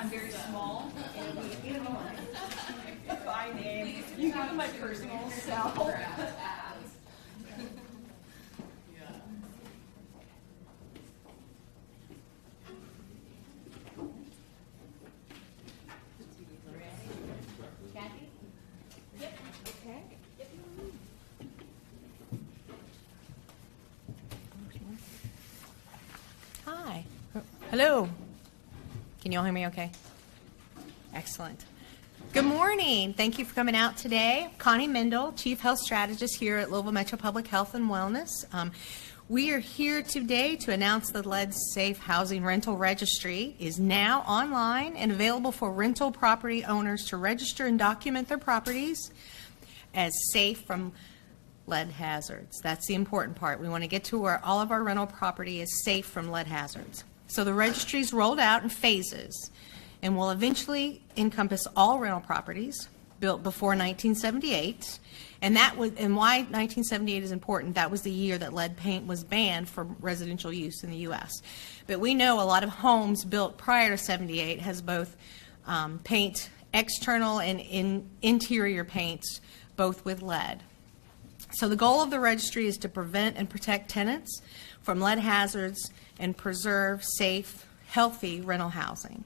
I'm very small. By name. You have my personal cell. Hi. Hello. Can you all hear me okay? Excellent. Good morning. Thank you for coming out today. Connie Mendel, Chief Health Strategist here at Louisville Metro Public Health and Wellness. We are here today to announce the Lead Safe Housing Rental Registry is now online and available for rental property owners to register and document their properties as safe from lead hazards. That's the important part. We want to get to where all of our rental property is safe from lead hazards. So the registry is rolled out in phases and will eventually encompass all rental properties built before 1978. And why 1978 is important, that was the year that lead paint was banned for residential use in the U.S. But we know a lot of homes built prior to 78 has both paint, external and interior paints, both with lead. So the goal of the registry is to prevent and protect tenants from lead hazards and preserve safe, healthy rental housing.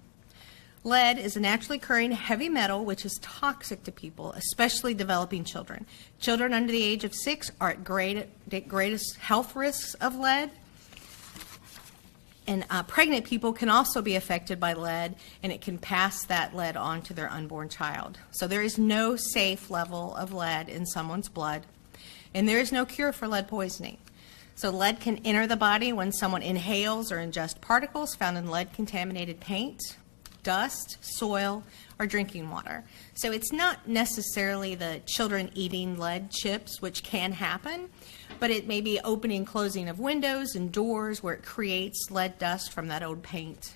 Lead is a naturally occurring heavy metal which is toxic to people, especially developing children. Children under the age of 6 are at greatest health risks of lead. And pregnant people can also be affected by lead, and it can pass that lead on to their unborn child. So there is no safe level of lead in someone's blood, and there is no cure for lead poisoning. So lead can enter the body when someone inhales or ingests particles found in lead-contaminated paint, dust, soil, or drinking water. So it's not necessarily the children eating lead chips, which can happen, but it may be opening and closing of windows and doors where it creates lead dust from that old paint.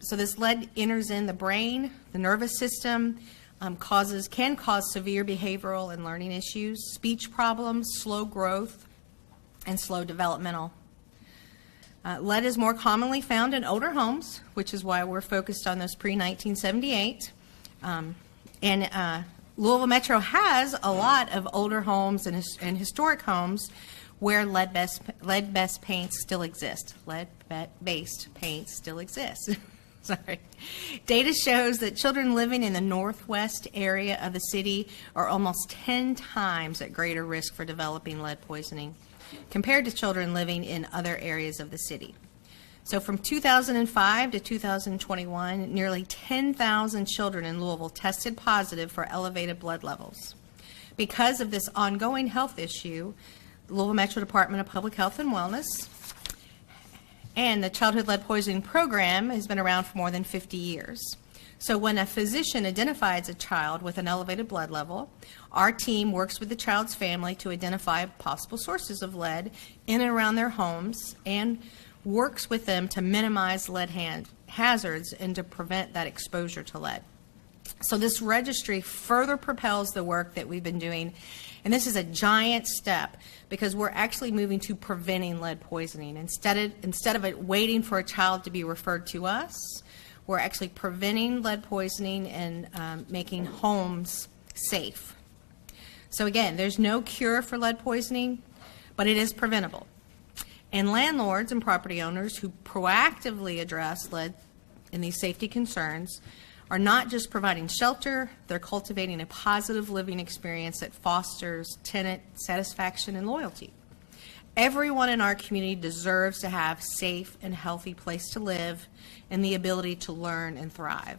So this lead enters in the brain, the nervous system, can cause severe behavioral and learning issues, speech problems, slow growth, and slow developmental. Lead is more commonly found in older homes, which is why we're focused on those pre-1978. Louisville Metro has a lot of older homes and historic homes where lead-based paints still exist. Lead-based paints still exist. Sorry. Data shows that children living in the northwest area of the city are almost 10 times at greater risk for developing lead poisoning compared to children living in other areas of the city. So from 2005 to 2021, nearly 10,000 children in Louisville tested positive for elevated blood levels. Because of this ongoing health issue, the Louisville Metro Department of Public Health and Wellness and the Childhood Lead Poisoning Program has been around for more than 50 years. So when a physician identifies a child with an elevated blood level, our team works with the child's family to identify possible sources of lead in and around their homes and works with them to minimize lead hazards and to prevent that exposure to lead. So this registry further propels the work that we've been doing, and this is a giant step because we're actually moving to preventing lead poisoning. Instead of it waiting for a child to be referred to us, we're actually preventing lead poisoning and making homes safe. So again, there's no cure for lead poisoning, but it is preventable. And landlords and property owners who proactively address lead and these safety concerns are not just providing shelter, they're cultivating a positive living experience that fosters tenant satisfaction and loyalty. Everyone in our community deserves to have a safe and healthy place to live and the ability to learn and thrive.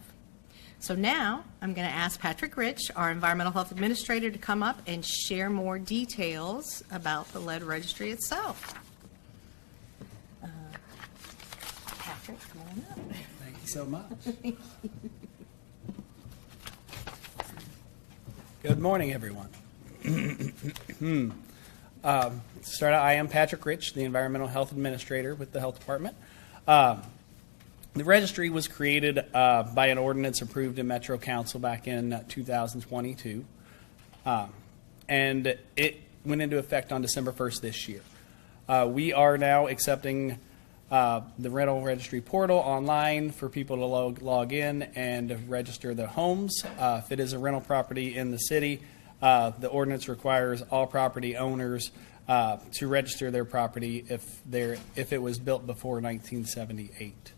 So now I'm going to ask Patrick Rich, our Environmental Health Administrator, to come up and share more details about the lead registry itself. Patrick, come on up. Thank you so much. Good morning, everyone. To start out, I am Patrick Rich, the Environmental Health Administrator with the Health Department. The registry was created by an ordinance approved in Metro Council back in 2022, and it went into effect on December 1st this year. We are now accepting the rental registry portal online for people to log in and register their homes. If it is a rental property in the city, the ordinance requires all property owners to register their property if it was built before 1978.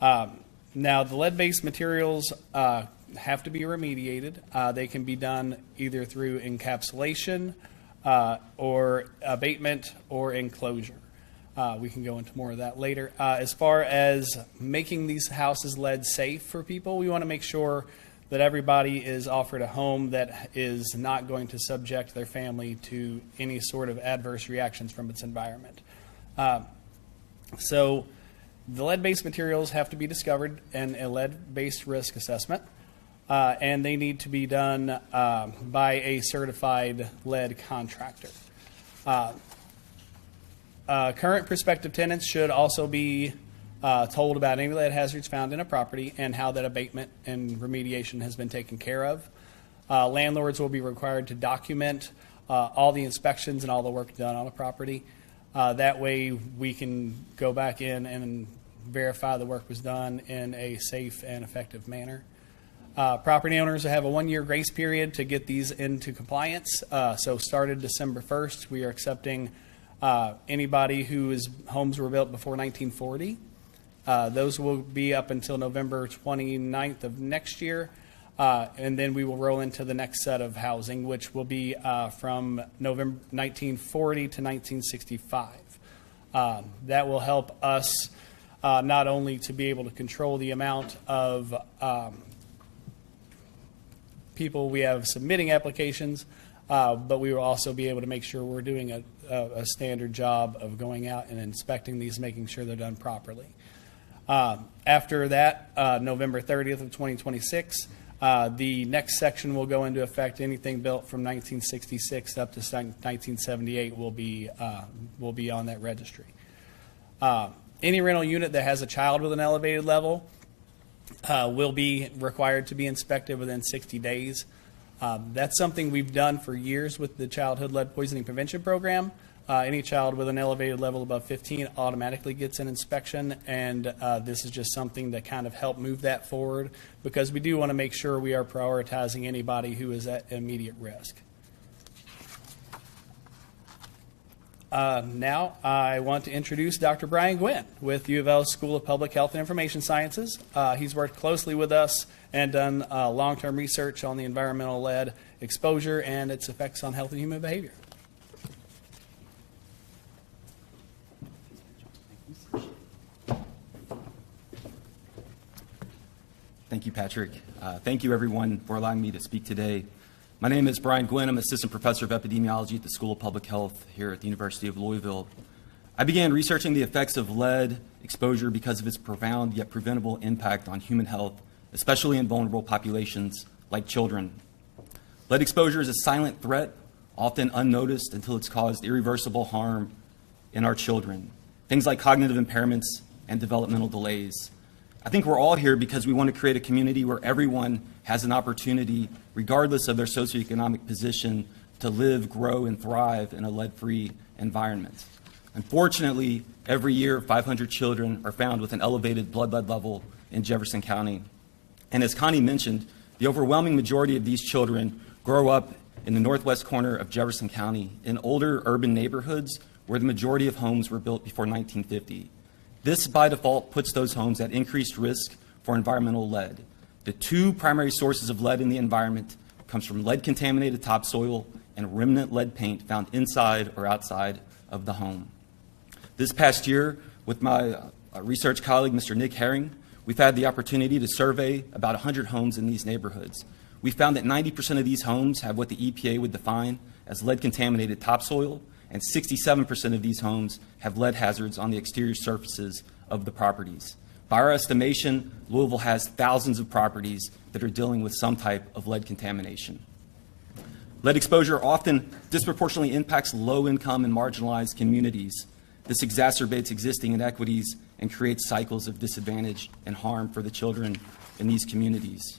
Now, the lead-based materials have to be remediated. They can be done either through encapsulation or abatement or enclosure. We can go into more of that later. As far as making these houses lead safe for people, we want to make sure that everybody is offered a home that is not going to subject their family to any sort of adverse reactions from its environment. So the lead-based materials have to be discovered in a lead-based risk assessment, and they need to be done by a certified lead contractor. Current prospective tenants should also be told about any lead hazards found in a property and how that abatement and remediation has been taken care of. Landlords will be required to document all the inspections and all the work done on a property. That way we can go back in and verify the work was done in a safe and effective manner. Property owners have a 1-year grace period to get these into compliance. So started December 1st, we are accepting anybody whose homes were built before 1940. Those will be up until November 29th of next year. And then we will roll into the next set of housing, which will be from November 1940 to 1965. That will help us not only to be able to control the amount of people we have submitting applications, but we will also be able to make sure we're doing a standard job of going out and inspecting these, making sure they're done properly. After that, November 30th of 2026, the next section will go into effect. Anything built from 1966 up to 1978 will be on that registry. Any rental unit that has a child with an elevated level will be required to be inspected within 60 days. That's something we've done for years with the Childhood Lead Poisoning Prevention Program. Any child with an elevated level above 15 automatically gets an inspection, and this is just something to kind of help move that forward, because we do want to make sure we are prioritizing anybody who is at immediate risk. Now I want to introduce Dr. Brian Gwynn with U of L's School of Public Health and Information Sciences. He's worked closely with us and done long-term research on the environmental lead exposure and its effects on health and human behavior. Thank you, Patrick. Thank you, everyone, for allowing me to speak today. My name is Brian Gwynn. I'm Assistant Professor of Epidemiology at the School of Public Health here at the University of Louisville. I began researching the effects of lead exposure because of its profound yet preventable impact on human health, especially in vulnerable populations like children. Lead exposure is a silent threat, often unnoticed until it's caused irreversible harm in our children. Things like cognitive impairments and developmental delays. I think we're all here because we want to create a community where everyone has an opportunity, regardless of their socioeconomic position, to live, grow, and thrive in a lead-free environment. Unfortunately, every year 500 children are found with an elevated blood lead level in Jefferson County. And as Connie mentioned, the overwhelming majority of these children grow up in the northwest corner of Jefferson County in older urban neighborhoods where the majority of homes were built before 1950. This, by default, puts those homes at increased risk for environmental lead. The two primary sources of lead in the environment comes from lead-contaminated topsoil and remnant lead paint found inside or outside of the home. This past year, with my research colleague, Mr. Nick Herring, we've had the opportunity to survey about 100 homes in these neighborhoods. We found that 90% of these homes have what the EPA would define as lead-contaminated topsoil, and 67% of these homes have lead hazards on the exterior surfaces of the properties. By our estimation, Louisville has thousands of properties that are dealing with some type of lead contamination. Lead exposure often disproportionately impacts low-income and marginalized communities. This exacerbates existing inequities and creates cycles of disadvantage and harm for the children in these communities.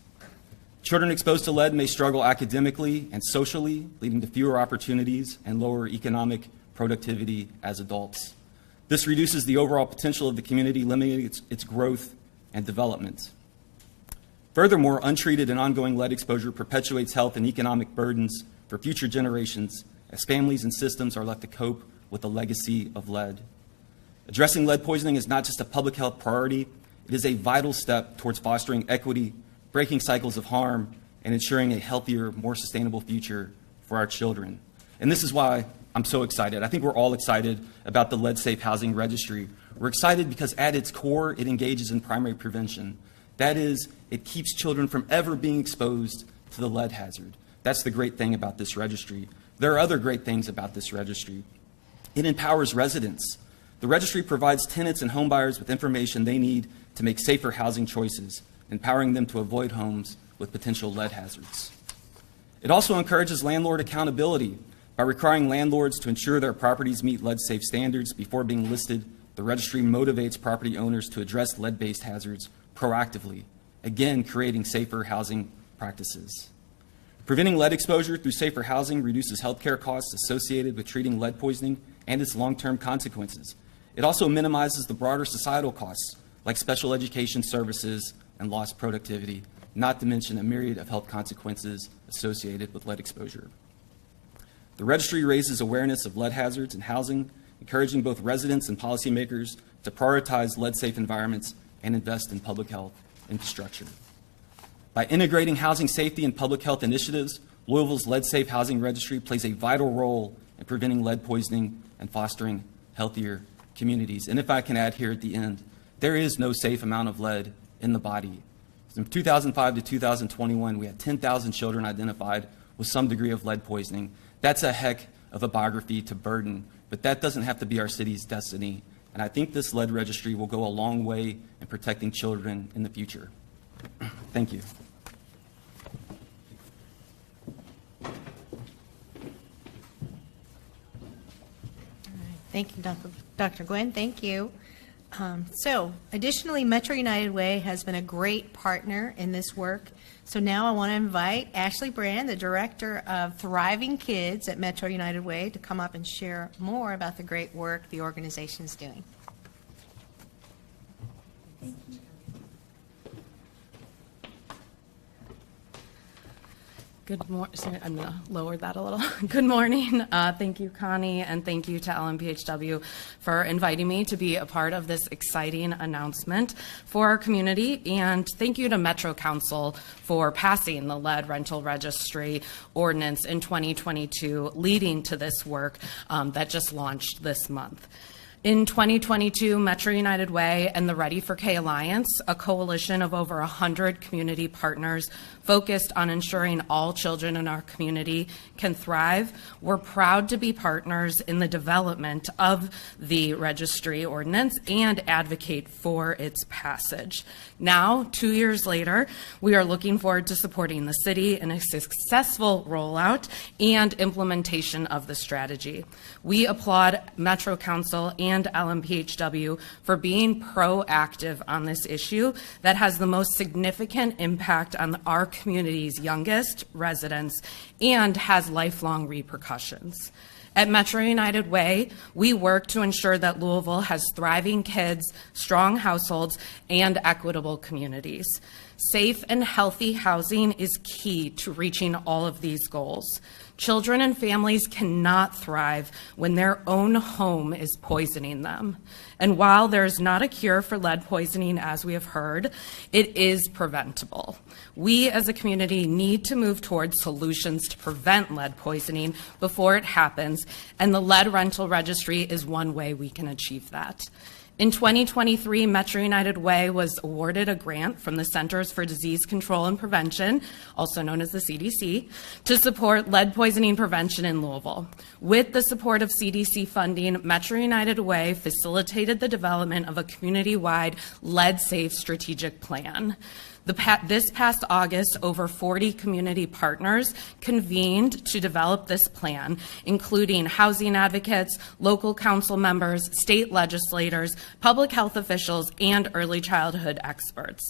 Children exposed to lead may struggle academically and socially, leading to fewer opportunities and lower economic productivity as adults. This reduces the overall potential of the community, limiting its growth and development. Furthermore, untreated and ongoing lead exposure perpetuates health and economic burdens for future generations as families and systems are left to cope with the legacy of lead. Addressing lead poisoning is not just a public health priority, it is a vital step towards fostering equity, breaking cycles of harm, and ensuring a healthier, more sustainable future for our children. And this is why I'm so excited. I think we're all excited about the Lead Safe Housing Registry. We're excited because at its core, it engages in primary prevention. That is, it keeps children from ever being exposed to the lead hazard. That's the great thing about this registry. There are other great things about this registry. It empowers residents. The registry provides tenants and homebuyers with information they need to make safer housing choices, empowering them to avoid homes with potential lead hazards. It also encourages landlord accountability. By requiring landlords to ensure their properties meet lead-safe standards before being listed, the registry motivates property owners to address lead-based hazards proactively, again creating safer housing practices. Preventing lead exposure through safer housing reduces healthcare costs associated with treating lead poisoning and its long-term consequences. It also minimizes the broader societal costs, like special education services and lost productivity, not to mention a myriad of health consequences associated with lead exposure. The registry raises awareness of lead hazards in housing, encouraging both residents and policymakers to prioritize lead-safe environments and invest in public health infrastructure. By integrating housing safety and public health initiatives, Louisville's Lead Safe Housing Registry plays a vital role in preventing lead poisoning and fostering healthier communities. And if I can add here at the end, there is no safe amount of lead in the body. From 2005 to 2021, we had 10,000 children identified with some degree of lead poisoning. That's a heck of a biography to burden, but that doesn't have to be our city's destiny. And I think this lead registry will go a long way in protecting children in the future. Thank you. Thank you, Dr. Gwynn. Thank you. Additionally, Metro United Way has been a great partner in this work. So now I want to invite Ashley Brand, the Director of Thriving Kids at Metro United Way, to come up and share more about the great work the organization is doing. Good morning. I'm going to lower that a little. Good morning. Thank you, Connie, and thank you to LMPHW for inviting me to be a part of this exciting announcement for our community. And thank you to Metro Council for passing the lead rental registry ordinance in 2022, leading to this work that just launched this month. In 2022, Metro United Way and the Ready for K Alliance, a coalition of over 100 community partners focused on ensuring all children in our community can thrive, we're proud to be partners in the development of the registry ordinance and advocate for its passage. Now, 2 years later, we are looking forward to supporting the city in a successful rollout and implementation of the strategy. We applaud Metro Council and LMPHW for being proactive on this issue that has the most significant impact on our community's youngest residents and has lifelong repercussions. At Metro United Way, we work to ensure that Louisville has thriving kids, strong households, and equitable communities. Safe and healthy housing is key to reaching all of these goals. Children and families cannot thrive when their own home is poisoning them. And while there is not a cure for lead poisoning, as we have heard, it is preventable. We as a community need to move towards solutions to prevent lead poisoning before it happens, and the lead rental registry is one way we can achieve that. In 2023, Metro United Way was awarded a grant from the Centers for Disease Control and Prevention, also known as the CDC, to support lead poisoning prevention in Louisville. With the support of CDC funding, Metro United Way facilitated the development of a community-wide lead-safe strategic plan. This past August, over 40 community partners convened to develop this plan, including housing advocates, local council members, state legislators, public health officials, and early childhood experts.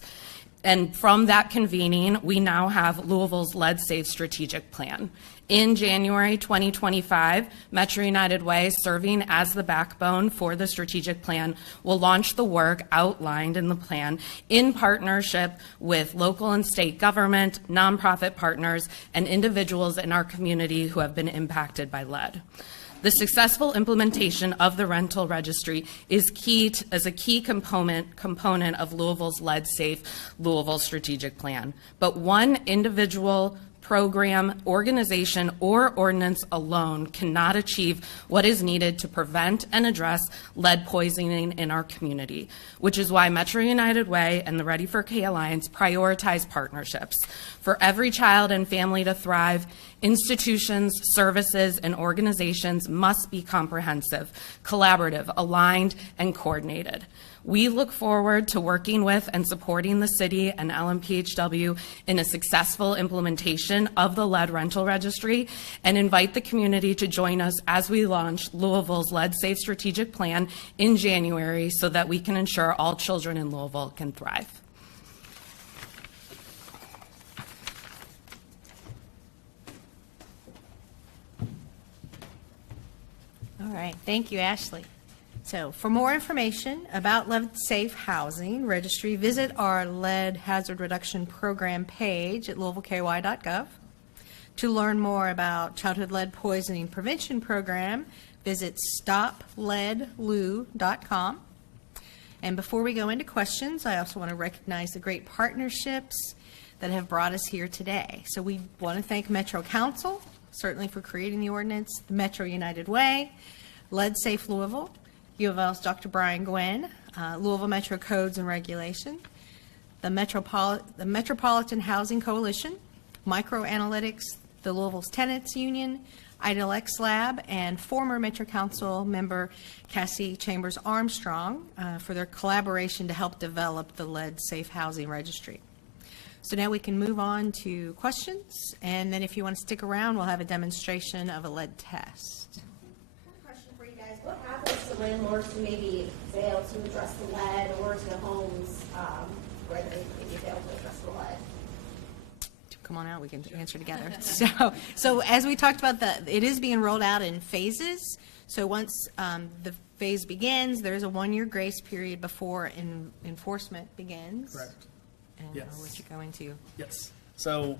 And from that convening, we now have Louisville's Lead Safe Strategic Plan. In January 2025, Metro United Way, serving as the backbone for the strategic plan, will launch the work outlined in the plan in partnership with local and state government, nonprofit partners, and individuals in our community who have been impacted by lead. The successful implementation of the rental registry is key as a key component of Louisville's Lead Safe Louisville strategic plan. But one individual program, organization, or ordinance alone cannot achieve what is needed to prevent and address lead poisoning in our community, which is why Metro United Way and the Ready for K Alliance prioritize partnerships. For every child and family to thrive, institutions, services, and organizations must be comprehensive, collaborative, aligned, and coordinated. We look forward to working with and supporting the city and LMPHW in a successful implementation of the lead rental registry and invite the community to join us as we launch Louisville's Lead Safe Strategic Plan in January so that we can ensure all children in Louisville can thrive. All right, thank you, Ashley. So for more information about lead safe housing registry, visit our lead hazard reduction program page at louisvilleky.gov. To learn more about childhood lead poisoning prevention program, visit stopleadlou.com. And before we go into questions, I also want to recognize the great partnerships that have brought us here today. So we want to thank Metro Council, certainly for creating the ordinance, the Metro United Way, Lead Safe Louisville, U of L's Dr. Brian Gwynn, Louisville Metro Codes and Regulation, the Metropolitan Housing Coalition, Microanalytics, the Louisville's Tenants Union, IDLX Lab, and former Metro Council member Cassie Chambers Armstrong for their collaboration to help develop the Lead Safe Housing Registry. So now we can move on to questions, and then if you want to stick around, we'll have a demonstration of a lead test. Question for you guys. What happens to landlords who maybe fail to address the lead, or to homes where they maybe fail to address the lead? Come on out, we can answer together. So as we talked about, it is being rolled out in phases. So once the phase begins, there is a 1-year grace period before enforcement begins. Correct. And Yes. what you're going to. Yes. So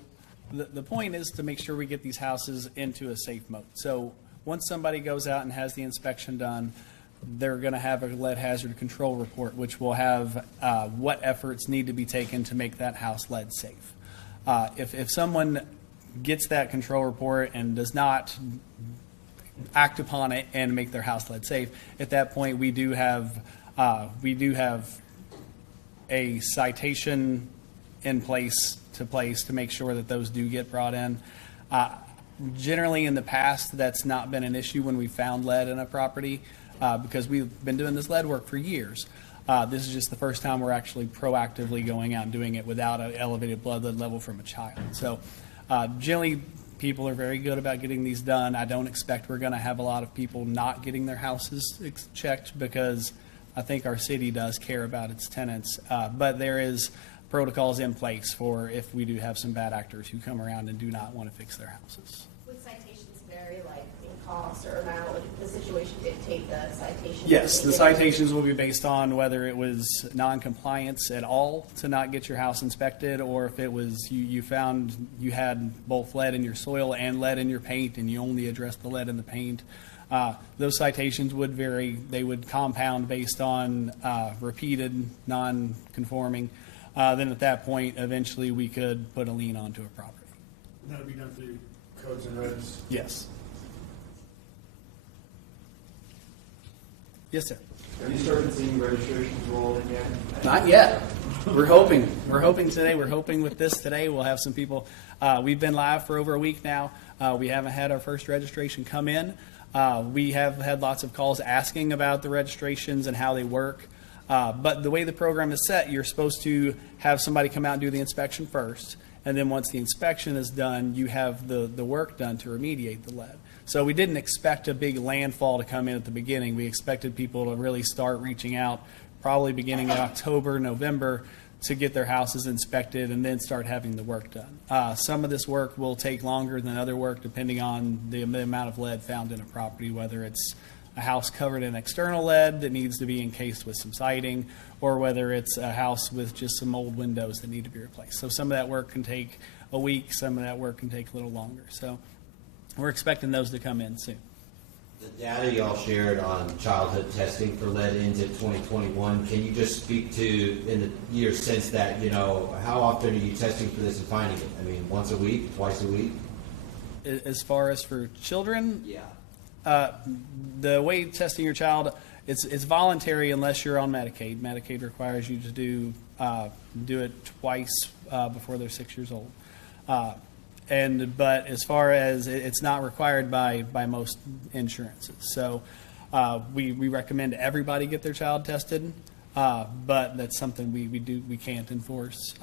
the point is to make sure we get these houses into a safe mode. So once somebody goes out and has the inspection done, they're going to have a lead hazard control report, which will have what efforts need to be taken to make that house lead safe. If someone gets that control report and does not act upon it and make their house lead safe, at that point we do have a citation in place to make sure that those do get brought in. Generally, in the past, that's not been an issue when we found lead in a property because we've been doing this lead work for years. This is just the first time we're actually proactively going out and doing it without an elevated blood lead level from a child. So generally, people are very good about getting these done. I don't expect we're going to have a lot of people not getting their houses checked because I think our city does care about its tenants. But there is protocols in place for if we do have some bad actors who come around and do not want to fix their houses. Would citations vary, like in cost or amount? Would the situation dictate the citation? Yes, the citations will be based on whether it was non-compliance at all to not get your house inspected, or if it was you found you had both lead in your soil and lead in your paint and you only addressed the lead in the paint. Those citations would vary. They would compound based on repeated non-conforming. Then at that point, eventually we could put a lien onto a property. That would be done through codes and regs. Yes. Yes, sir. Have you started seeing registrations roll in yet? Not yet. We're hoping. We're hoping today. We're hoping with this today we'll have some people. We've been live for over a week now. We haven't had our first registration come in. We have had lots of calls asking about the registrations and how they work. But the way the program is set, you're supposed to have somebody come out and do the inspection first. And then once the inspection is done, you have the work done to remediate the lead. So we didn't expect a big landfall to come in at the beginning. We expected people to really start reaching out probably beginning in October, November to get their houses inspected and then start having the work done. Some of this work will take longer than other work depending on the amount of lead found in a property, whether it's a house covered in external lead that needs to be encased with some siding, or whether it's a house with just some old windows that need to be replaced. So some of that work can take a week, some of that work can take a little longer. So we're expecting those to come in soon. The data y'all shared on childhood testing for lead into 2021, can you just speak to, in the years since that, how often are you testing for this and finding it? I mean, once a week, twice a week? As far as for children, Yeah. the way testing your child, it's voluntary unless you're on Medicaid. Medicaid requires you to do it twice before they're 6 years old. But as far as it's not required by most insurances. So we recommend everybody get their child tested, but that's something we can't enforce.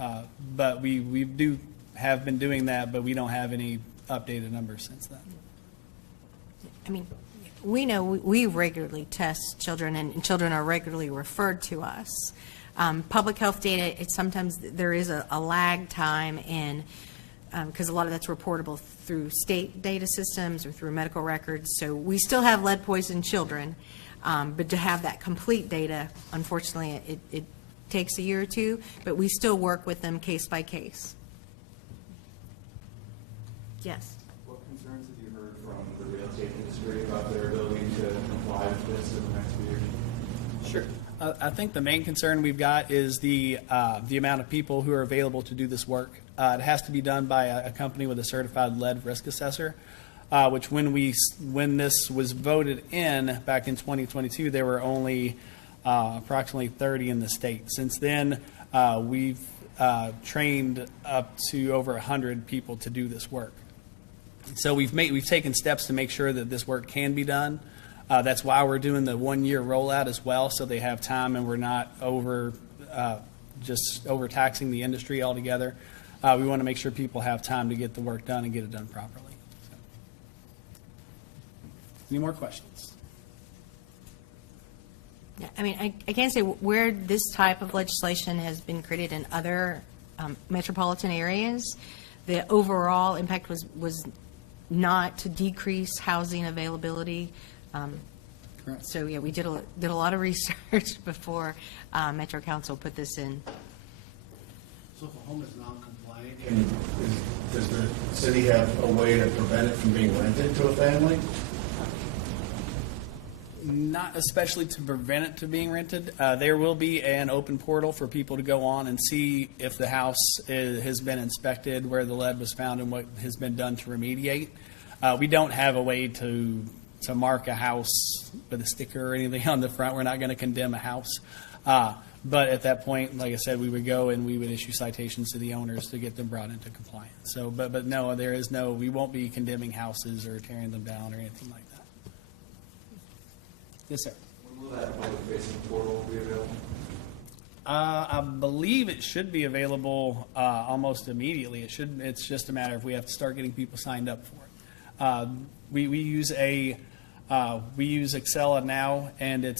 But we do have been doing that, but we don't have any updated numbers since then. I mean, we know we regularly test children, and children are regularly referred to us. Public health data, sometimes there is a lag time in, because a lot of that's reportable through state data systems or through medical records. So we still have lead poisoned children, but to have that complete data, unfortunately, it takes a year or two, but we still work with them case by case. Yes. What concerns have you heard from the real estate industry about their ability to comply with this in the next few years? Sure. I think the main concern we've got is the amount of people who are available to do this work. It has to be done by a company with a certified lead risk assessor, which when this was voted in back in 2022, there were only approximately 30 in the state. Since then, we've trained up to over 100 people to do this work. So we've taken steps to make sure that this work can be done. That's why we're doing the 1-year rollout as well, so they have time and we're not just overtaxing the industry altogether. We want to make sure people have time to get the work done and get it done properly. So. Any more questions? Yeah, I mean, I can't say where this type of legislation has been created in other metropolitan areas. The overall impact was not to decrease housing availability. Correct. So, yeah, we did a lot of research before Metro Council put this in. So if a home is non-compliant, does the city have a way to prevent it from being rented to a family? Not especially to prevent it to being rented. There will be an open portal for people to go on and see if the house has been inspected, where the lead was found, and what has been done to remediate. We don't have a way to mark a house with a sticker or anything on the front. We're not going to condemn a house. But at that point, like I said, we would go and we would issue citations to the owners to get them brought into compliance. So, but no, we won't be condemning houses or tearing them down or anything like that. Yes, sir. When will that public-facing portal be available? I believe it should be available almost immediately. It's just a matter of we have to start getting people signed up for it. We use Excel now, and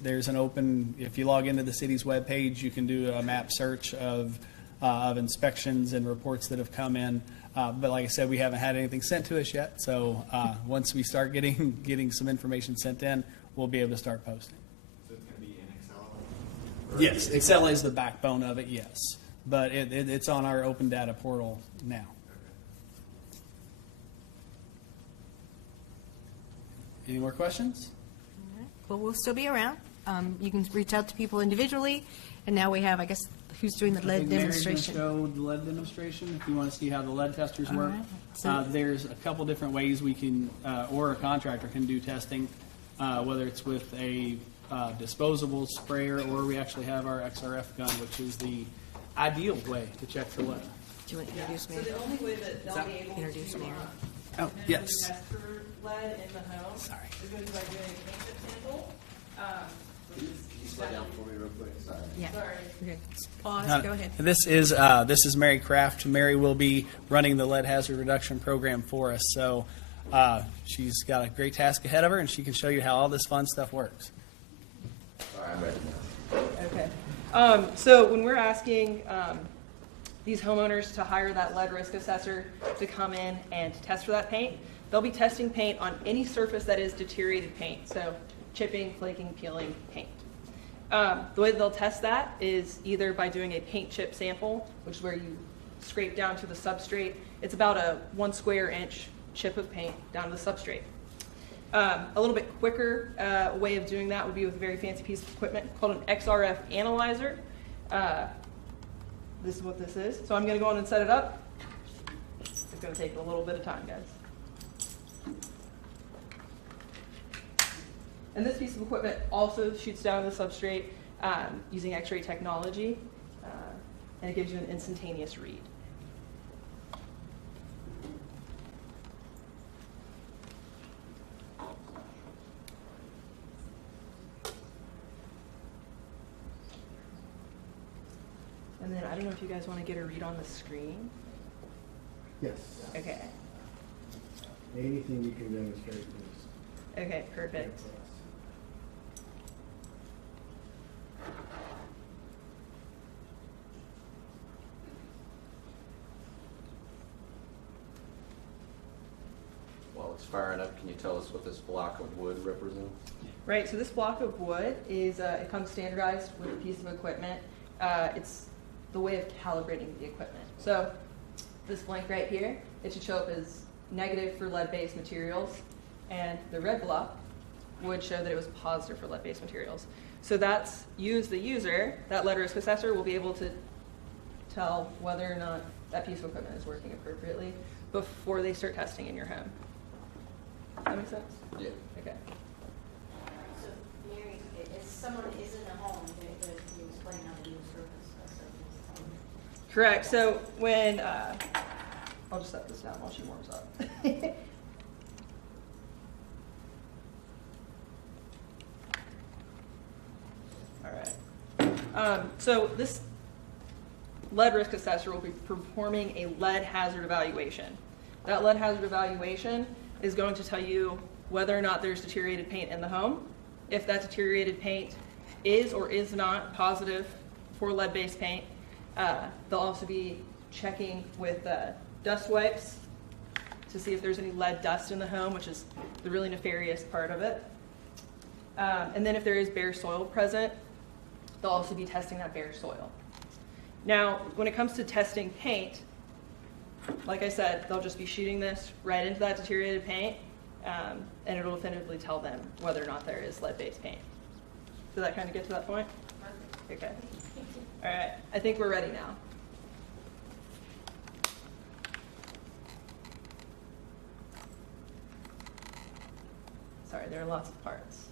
there's an open. If you log into the city's webpage, you can do a map search of inspections and reports that have come in. But like I said, we haven't had anything sent to us yet. So once we start getting some information sent in, we'll be able to start posting. So it's going to be in Excel? Yes, Excel is the backbone of it, yes. But it's on our open data portal now. Any more questions? Well, we'll still be around. You can reach out to people individually, and now we have, I guess, who's doing the I lead think Mary's gonna demonstration? show the lead demonstration, if you want to see how the lead testers All work. right. So- There's a couple different ways we can, or a contractor can do testing, whether it's with a disposable sprayer, or we actually have our XRF gun, which is the ideal way to check for lead. Do you want to introduce me? So the only way that they'll be able Introduce to, me. Oh, yes. test for lead in the home Sorry. is going to be by doing a paint chip sample. Can you slow down for me real quick? Sorry. Yeah. Sorry. Okay. Pause, go ahead. This is Mary Kraft. Mary will be running the lead hazard reduction program for us. So she's got a great task ahead of her, and she can show you how all this fun stuff works. All right, I'm ready now. Okay. So when we're asking these homeowners to hire that lead risk assessor to come in and test for that paint, they'll be testing paint on any surface that is deteriorated paint. So chipping, flaking, peeling paint. The way they'll test that is either by doing a paint chip sample, which is where you scrape down to the substrate. It's about a 1 square inch chip of paint down to the substrate. A little bit quicker way of doing that would be with a very fancy piece of equipment called an XRF analyzer. This is what this is. So I'm going to go on and set it up. It's going to take a little bit of time, guys. And this piece of equipment also shoots down the substrate using X-ray technology, and it gives you an instantaneous read. And then I don't know if you guys want to get a read on the screen. Yes. Okay. Anything you can demonstrate, please. Okay, perfect. While it's firing up, can you tell us what this block of wood represents? Right, so this block of wood is, it comes standardized with a piece of equipment. It's the way of calibrating the equipment. So this blank right here, it should show up as negative for lead-based materials, and the red block would show that it was positive for lead-based materials. So that's you as the user, that lead risk assessor will be able to tell whether or not that piece of equipment is working appropriately before they start testing in your home. Does that make sense? Yeah. Okay. So, Mary, if someone is in a home, can you explain how to use surface assessments? Correct. So when I'll just set this down while she warms up. All right. So this lead risk assessor will be performing a lead hazard evaluation. That lead hazard evaluation is going to tell you whether or not there's deteriorated paint in the home. If that deteriorated paint is or is not positive for lead-based paint. They'll also be checking with dust wipes to see if there's any lead dust in the home, which is the really nefarious part of it. And then if there is bare soil present, they'll also be testing that bare soil. Now, when it comes to testing paint, like I said, they'll just be shooting this right into that deteriorated paint, and it'll definitively tell them whether or not there is lead-based paint. Did that kind of get to that point? Okay. All right. I think we're ready now. Sorry, there are lots of parts.